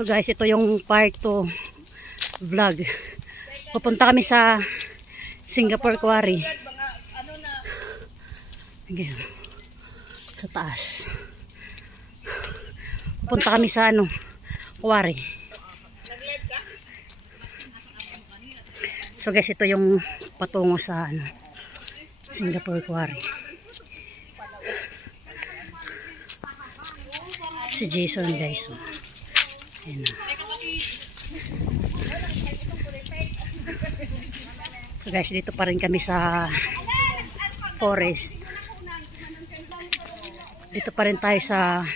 So guys, ito yung part 2 vlog. Pupunta kami sa Singapore Quarry. Again, sa taas. Pupunta kami sa quarry. So guys, ito yung patungo sa Singapore Quarry. Si Jason guys. So, ayan na. So guys, dito pa rin kami sa forest. Dito pa rin tayo sa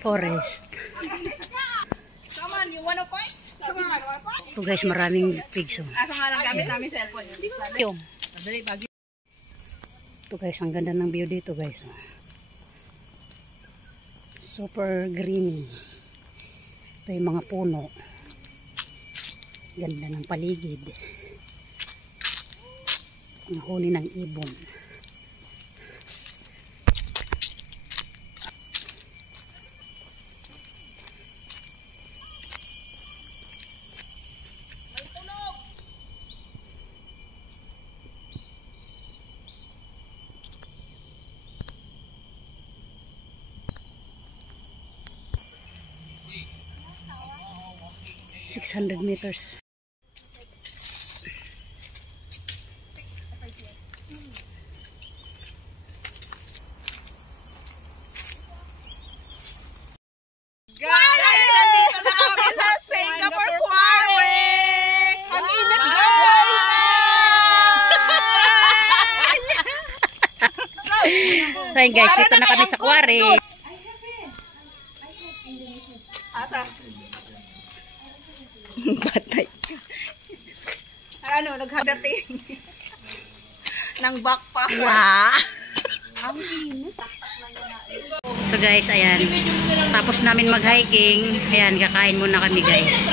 forest. So guys, maraming pigs. Asa nga lang gamit namin cellphone yun. Ito guys, ang ganda ng view dito guys. Super greeny. Ito yung mga puno. Ganda ng paligid. Ang huni ng ibon. May 600 meters. Guys, nandito na kami sa Singapore Quarry! Ang init guys! So yun guys, dito na kami sa quarry. Asa? Batay. Naghadating ng backpack. Wow! So guys, ayan. Tapos namin mag-hiking. Ayan, kakain muna kami guys.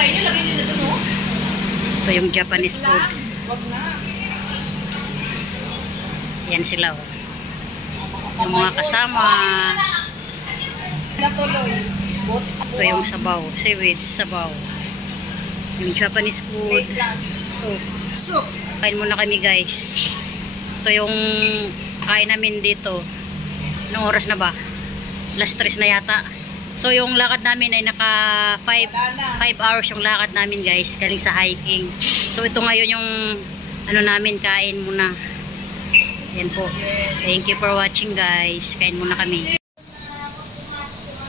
Ito yung Japanese food. Ayan sila oh. Yung mga kasama. Ito yung sabaw. Seaweed, sabaw. Yung Japanese food. Soup. Kain muna kami guys. Ito yung kain namin dito. Anong oras na ba? Last 3 na yata. So yung lakad namin ay naka 5 hours yung lakad namin guys. Galing sa hiking. So ito ngayon yung namin, kain muna. Yan po. Thank you for watching guys. Kain muna kami.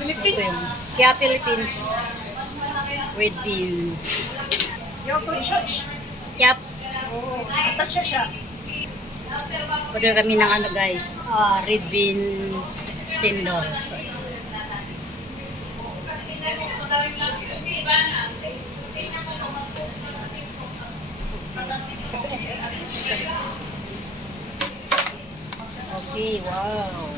Ito yung Kaya Philippines red bean. Yep. Order kami ng guys. Red bean sindol. Okay, wow.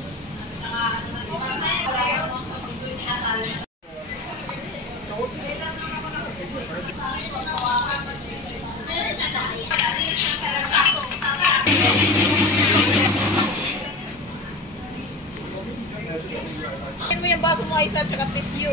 Mo yung baso mo isa tsaka tissue.